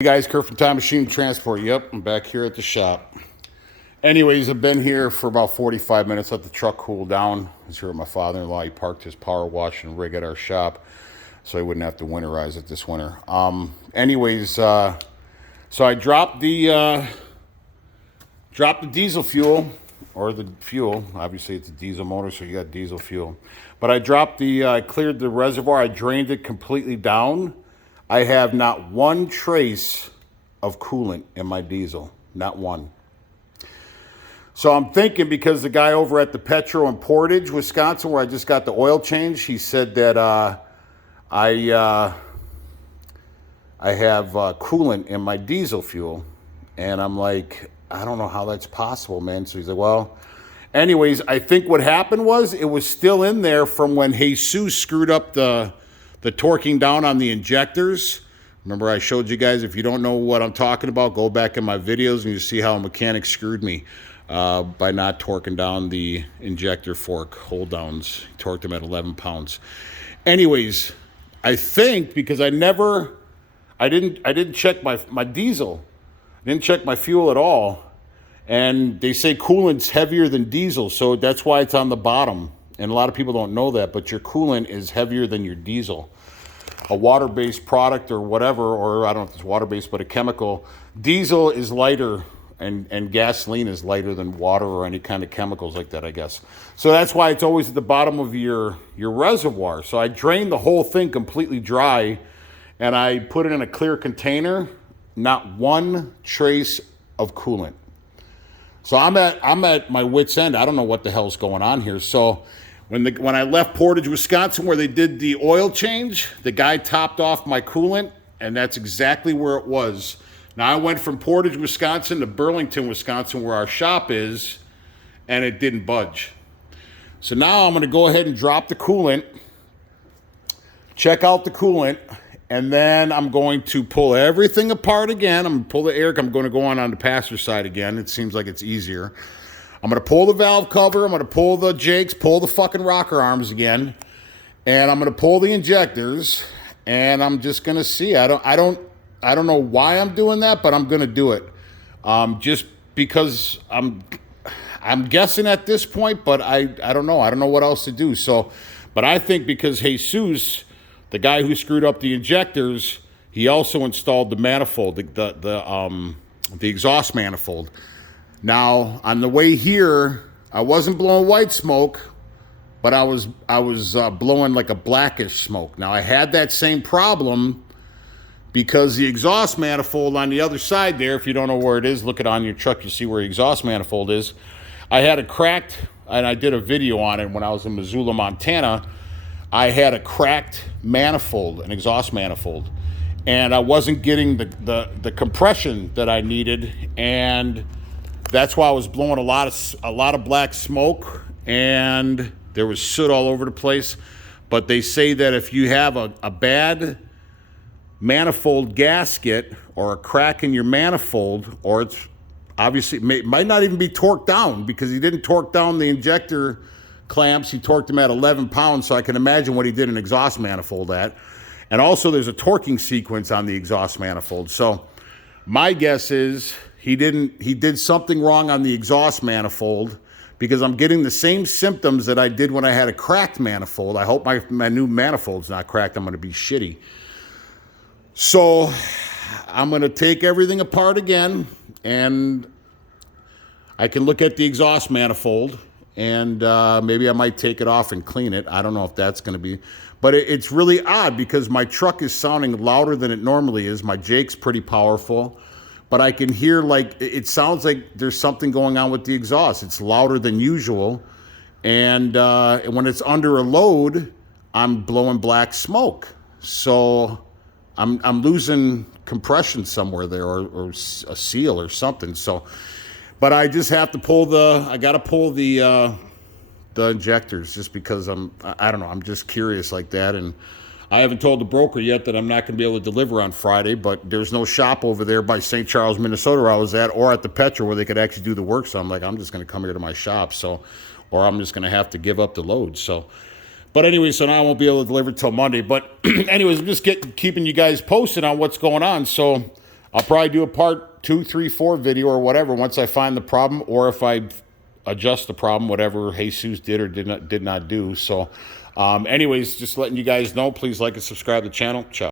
Hey guys, Kurt from Time Machine Transport. Yep, I'm back here at the shop. Anyways, I've been here for about 45 minutes. Let the truck cool down. I was here with my father-in-law. He parked his power wash and rig at our shop, so he wouldn't have to winterize it this winter. So I dropped the diesel fuel, or the fuel. Obviously, it's a diesel motor, so you got diesel fuel. But I cleared the reservoir. I drained it completely down. I have not one trace of coolant in my diesel, not one. So I'm thinking, because the guy over at the Petro in Portage, Wisconsin, where I just got the oil change, he said that I have coolant in my diesel fuel. And I'm like, I don't know how that's possible, man. So he's like, well, anyways, I think what happened was it was still in there from when Jesus screwed up the torquing down on the injectors. Remember, I showed you guys, if you don't know what I'm talking about, go back in my videos and you see how a mechanic screwed me by not torquing down the injector fork hold downs. He torqued them at 11 pounds. Anyways, I think because I didn't check my diesel. I didn't check my fuel at all. And they say coolant's heavier than diesel, so that's why it's on the bottom. And a lot of people don't know that, but your coolant is heavier than your diesel. A water-based product or whatever, or I don't know if it's water-based, but a chemical. Diesel is lighter, and gasoline is lighter than water or any kind of chemicals like that, I guess. So that's why it's always at the bottom of your reservoir. So I drained the whole thing completely dry, and I put it in a clear container. Not one trace of coolant. So I'm at my wit's end. I don't know what the hell's going on here. So when I left Portage, Wisconsin, where they did the oil change, the guy topped off my coolant, and that's exactly where it was. Now, I went from Portage, Wisconsin to Burlington, Wisconsin, where our shop is, and it didn't budge. So now I'm going to go ahead and drop the coolant, check out the coolant, and then I'm going to pull everything apart again. I'm going to pull the air. I'm going to go on the passenger side again. It seems like it's easier. I'm going to pull the valve cover. I'm going to pull the jakes, pull the fucking rocker arms again. And I'm going to pull the injectors. And I'm just going to see. I don't know why I'm doing that, but I'm going to do it. Just because I'm guessing at this point, but I don't know. I don't know what else to do. So, but I think because Jesus, the guy who screwed up the injectors, he also installed the manifold, the exhaust manifold. Now, on the way here, I wasn't blowing white smoke, but I was blowing like a blackish smoke. Now, I had that same problem because the exhaust manifold on the other side there, if you don't know where it is, look it on your truck, you see where the exhaust manifold is. I had a cracked, and I did a video on it when I was in Missoula, Montana. I had a cracked manifold, an exhaust manifold, and I wasn't getting the compression that I needed, and that's why I was blowing a lot of black smoke, and there was soot all over the place. But they say that if you have a bad manifold gasket or a crack in your manifold, or it's obviously it might not even be torqued down, because he didn't torque down the injector clamps. He torqued them at 11 pounds, so I can imagine what he did an exhaust manifold at. And also there's a torquing sequence on the exhaust manifold. So my guess is he did something wrong on the exhaust manifold, because I'm getting the same symptoms that I did when I had a cracked manifold. I hope my new manifold's not cracked. I'm going to be shitty. So I'm going to take everything apart again, and I can look at the exhaust manifold, and maybe I might take it off and clean it. I don't know if that's going to be. But it's really odd, because my truck is sounding louder than it normally is. My jake's pretty powerful. But I can hear, like, it sounds like there's something going on with the exhaust. It's louder than usual. And when it's under a load, I'm blowing black smoke. So I'm losing compression somewhere there, or a seal or something. So, but I just have to pull I got to pull the injectors, just because I don't know, I'm just curious like that. And I haven't told the broker yet that I'm not going to be able to deliver on Friday, but there's no shop over there by St. Charles, Minnesota, where I was at, or at the Petro, where they could actually do the work. So I'm like, I'm just going to come here to my shop. So, or I'm just going to have to give up the load. So, but anyway, so now I won't be able to deliver till Monday. But anyways, I'm just keeping you guys posted on what's going on. So I'll probably do a part 2, 3, 4 video or whatever once I find the problem, or if I adjust the problem, whatever Jesus did or did not do. So anyways, just letting you guys know, please like and subscribe to the channel. Ciao.